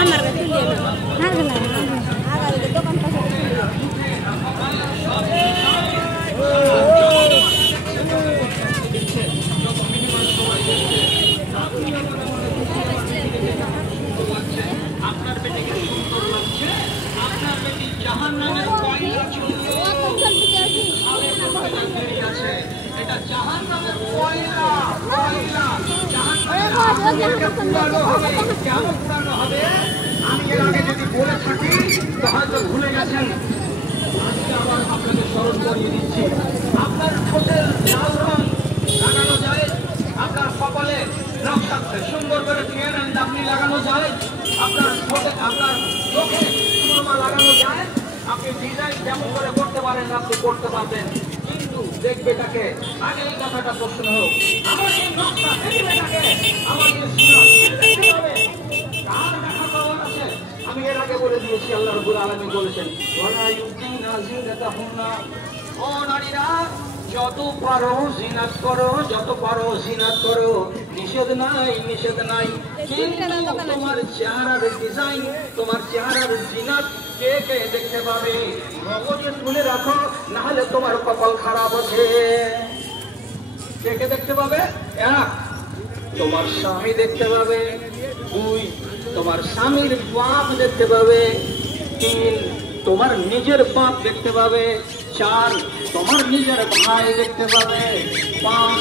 আমার কাছে তুলিয়ে না আগে না আগে দোকান পাশে তুলিয়ে আপনার পেটে কি সুন্দর লাগছে? আপনার পেটে জাহান্নামের কয়লা চলছে, আছে এটা জাহান্নামের কয়লা, কয়লা জাহান্নামের পুরানো হবে, কেমন পুরানো হবে? আমি এর আগে যদি বলে থাকি তো হয়তো ভুলে গেছেন। আজকে আবার আপনাকে স্মরণ করিয়ে দিচ্ছি। আপনার ঠোঁটের লাল রং লাগানো যায়, আপনার কপালে নকশাতে সুন্দর করে ফেয়ার অ্যান্ড লাভলি লাগানো যায়, আপনার ঠোঁটে আপনার চোখে সুরমা লাগানো যায়, আপনি ডিজাইন যেমন করে করতে পারেন আপনি করতে পারবেন, কিন্তু দেখবেটাকে আগে এই কথাটা প্রশ্ন হোক, আমার এই নকশা দেখবেটাকে, আমার এই সুরমা দেখতে হবে, কার দেখা পাওয়ার আছে? আমি এর আগে বলে দিয়েছি, আল্লাহ রাব্বুল আলামিন বলেছেন ওয়ালা ইউযিনা জিনাতাহুন্না, ও নারীরা যত পারো জিনাত করো, যত পারো জিনাত করো, নিষেধ নাই, নিষেধ নাই, কিন্তু তোমার চেহারার ডিজাইন, তোমার চেহারার জিনাত কে কে দেখতে পাবে? মগজে তুলে রাখো, না হলে তোমার কপাল খারাপ আছে। কে কে দেখতে পাবে? এক, তোমার স্বামী দেখতে পাবে। দুই, তোমার স্বামীর বাপ দেখতে পাবে। তিন, তোমার নিজের বাপ দেখতে পাবে। চার, তোমার নিজের ভাই দেখতে পাবে। পাঁচ,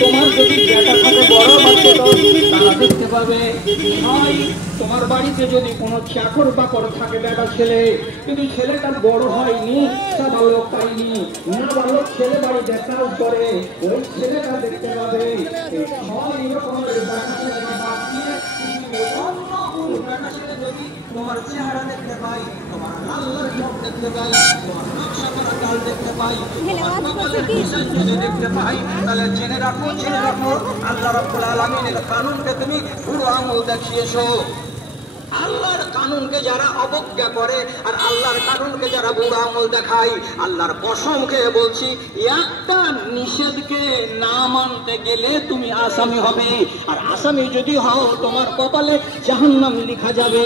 তোমার যদি বেটা থাকে বড় বাচ্চা তারা দেখতে পাবে। ছয়, তোমার বাড়িতে যদি কোনো চাকর বাকর থাকে বেটা ছেলে, কিন্তু ছেলেটা বড় হয়নি, তা ভালো পাইনি, না ভালো ছেলে বাড়ি দেখাও করে, ওই ছেলেটা দেখতে পাবে। এই ছয় রকমের যদি তোমার চেহারা দেখতে পাই, তোমার আল্লাহর মুখ দেখতে পাই, তোমার নকশা করা গাল দেখতে পাই, যদি দেখতে পাই, তাহলে জেনে রাখো, জেনে রাখো আল্লাহ রাব্বুল আলামিনের কানুনকে তুমি পুরো আঙুল দেখিয়েছো। আল্লাহর কানুনকে যারা অবজ্ঞা করে আর আল্লাহর কানুনকে যারা বুড়ো আঙুল দেখায়, আল্লাহর কসম খেয়ে বলছি, একটা নিষেধকে না মানতে গেলে তুমি আসামি হবে, আর আসামি যদি হও তোমার কপালে জাহান্নাম লেখা যাবে।